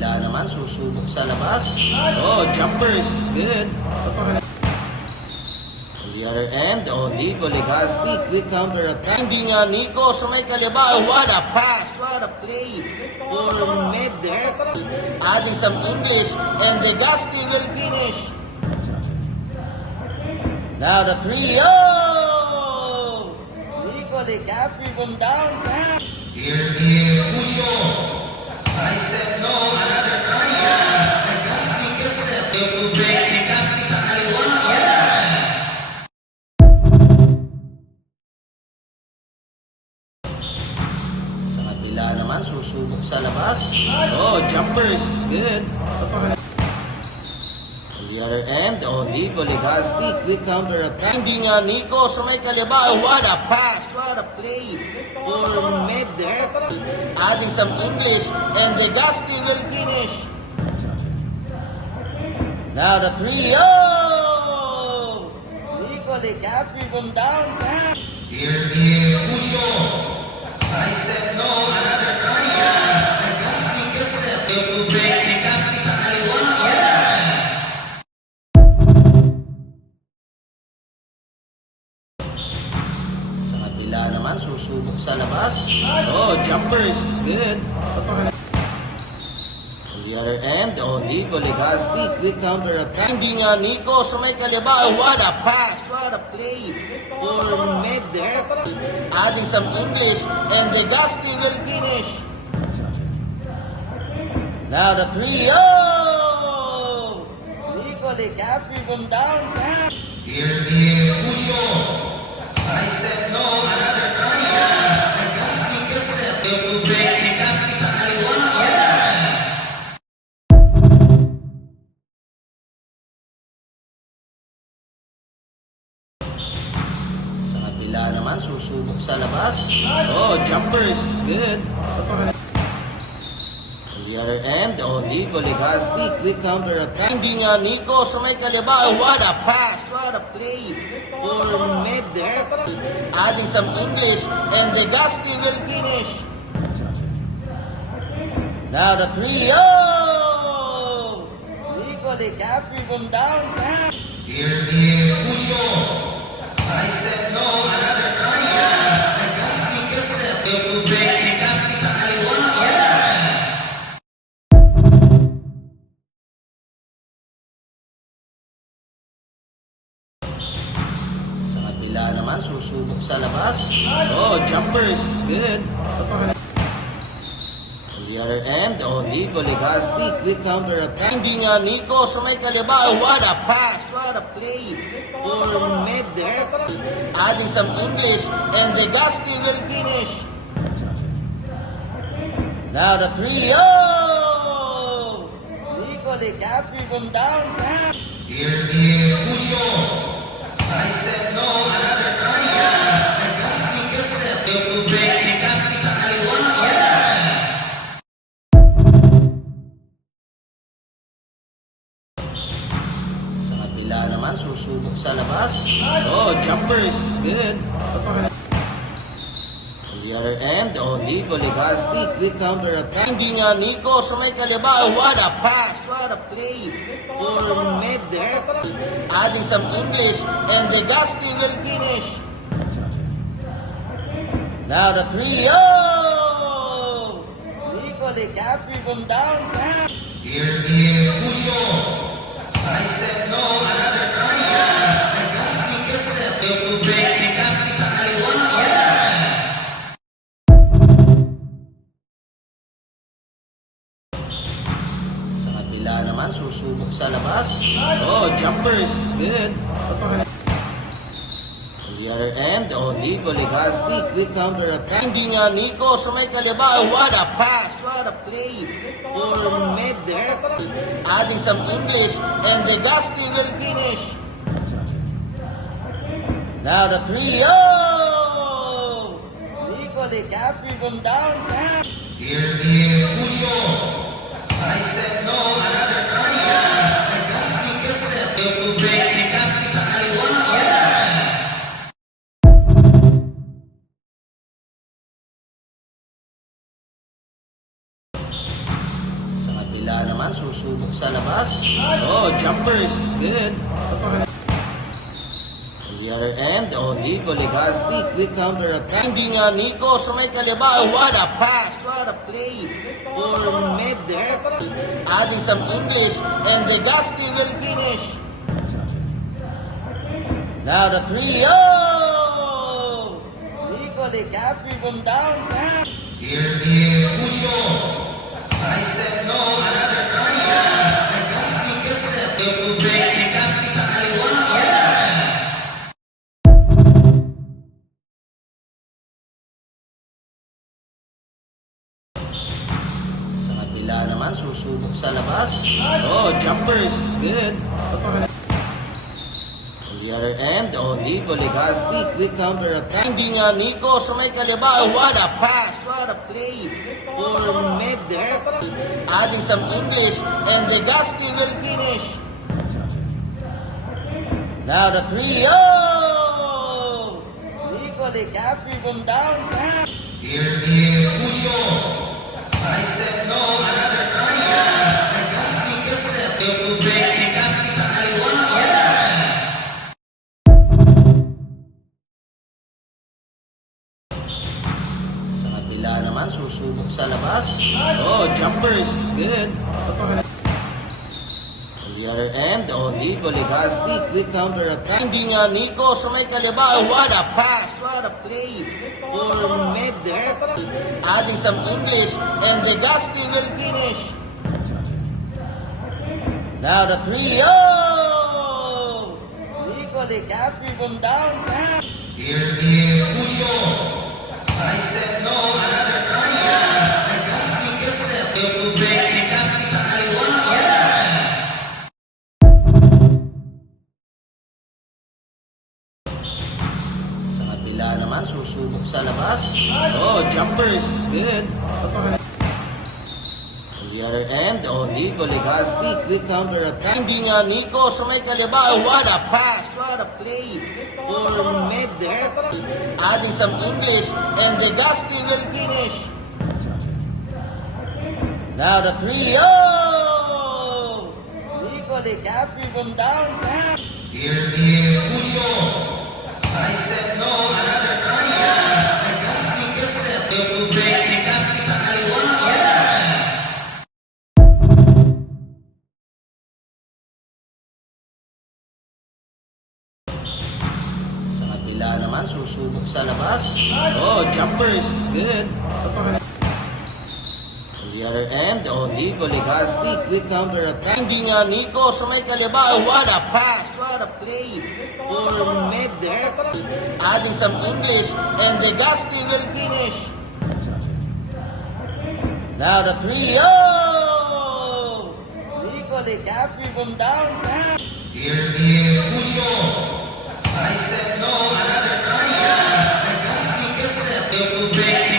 kabila naman, susubok sa labas. Oh, jumpers. Good. On the other end, Nico Legaspi, quick counter attack. Hindi nga Nico, sa may kaliba. What a pass, what a play for Medep. Adding some English, and Legaspi will finish. Now the 3-0. Nico Legaspi from downtown. Here is Pusho. Side step, no. Another try. Yes. Legaspi gets it. They will break Legaspi sa kaliwa. Yes. Sa kabila naman, susubok sa labas. Oh, jumpers. Good. On the other end, Nico Legaspi, quick counter attack. Hindi nga Nico, sa may kaliba. What a pass, what a play for Medep. Adding some English, and Legaspi will finish. Now the 3-0. Nico Legaspi from downtown. Here is Pusho. Side step, no. Another try. Yes. Legaspi gets it. They will break Legaspi sa kaliwa. Yes. Sa kabila naman, susubok sa labas. Oh, jumpers. Good. On the other end, Nico Legaspi, quick counter attack. Hindi nga Nico, sa may kaliba. What a pass, what a play for Medep. Adding some English, and Legaspi will finish. Now the 3-0. Nico Legaspi from downtown. Here is Pusho. Side step, no. Another try. Yes. Legaspi gets it. They will break Legaspi sa kaliwa. Yes. Sa kabila naman, susubok sa labas. Oh, jumpers. Good. On the other end, Nico Legaspi, quick counter attack. Hindi nga Nico, sa may kaliba. What a pass, what a play for Medep. Adding some English, and Legaspi will finish. Now the 3-0. Nico Legaspi from downtown. Here is Pusho. Side step, no. Another try. Yes. Legaspi gets it. They will break Legaspi sa kaliwa. Yes. Sa kabila naman, susubok sa labas. Oh, jumpers. Good. On the other end, Nico Legaspi, quick counter attack. Hindi nga Nico, sa may kaliba. What a pass, what a play for Medep. Adding some English, and Legaspi will finish. Now the 3-0. Nico Legaspi from downtown. Here is Pusho. Side step, no. Another try. Yes. Legaspi gets it. They will break Legaspi sa kaliwa. Yes. Sa kabila naman, susubok sa labas. Oh, jumpers. Good. On the other end, Nico Legaspi, quick counter attack. Hindi nga Nico, sa may kaliba. What a pass, what a play for Medep. Adding some English, and Legaspi will finish. Now the 3-0. Nico Legaspi from downtown. Here is Pusho. Side step, no. Another try. Yes. Legaspi gets it. They will break Legaspi sa kaliwa. Yes. Sa kabila naman, susubok sa labas. Oh, jumpers. Good. On the other end, Nico Legaspi, quick counter attack. Hindi nga Nico, sa may kaliba. What a pass, what a play for Medep. Adding some English, and Legaspi will finish. Now the 3-0. Nico Legaspi from downtown. Here is Pusho. Side step, no. Another try. Yes. Legaspi gets it. They will break Legaspi sa kaliwa. Yes. Sa kabila kabila naman, susubok sa labas. Oh, jumpers. Good. On the other end, Nico Legazpi, quick counter attack. Hindi nga Nico sa may kaliba. What a pass. What a play for Medrep. Adding some English, and Legazpi will finish. Now the 3-0. Nico Legazpi from downtown. Here is Pusho. Side step, no. Another try. Yes. Legazpi gets it. They will break Legazpi sa kaliwa. Yes. Sa kabila naman, susubok sa labas. Oh, jumpers. Good. On the other end, Nico Legazpi, quick counter attack. Hindi nga Nico sa may kaliba. What a pass. What a play for Medrep. Adding some English, and Legazpi will finish. Now the 3-0. Nico Legazpi from downtown. Here is Pusho. Side step, no. Another try. Yes. Legazpi gets it. They will break Legazpi sa kaliwa. Yes. Sa kabila naman, susubok sa labas. Oh, jumpers. Good. On the other end, Nico Legazpi, quick counter attack. Hindi nga Nico sa may kaliba. What a pass. What a play for Medrep. Adding some English, and Legazpi will finish. Now the 3-0. Nico Legazpi from downtown. Here is Pusho. Side step, no. Another try. Yes. Legazpi gets it. They will break Legazpi sa kaliwa. Yes. Sa kabila naman, susubok sa labas. Oh, jumpers. Good. On the other end, Nico Legazpi, quick counter attack. Hindi nga Nico sa may kaliba. What a pass. What a play for Medrep. Adding some English, and Legazpi will finish. Now the 3-0. Nico Legazpi from downtown. Here is Pusho. Side step, no. Another try. Yes. Legazpi gets it. They will break Legazpi sa kaliwa. Yes. Sa kabila naman, susubok sa labas. Oh, jumpers. Good. On the other end, Nico Legazpi, quick counter attack. Hindi nga Nico sa may kaliba. What a pass. What a play for Medrep. Adding some English, and Legazpi will finish. Now the 3-0. Nico Legazpi from downtown. Here is Pusho. Side step, no. Another try. Yes. Legazpi gets it. They will break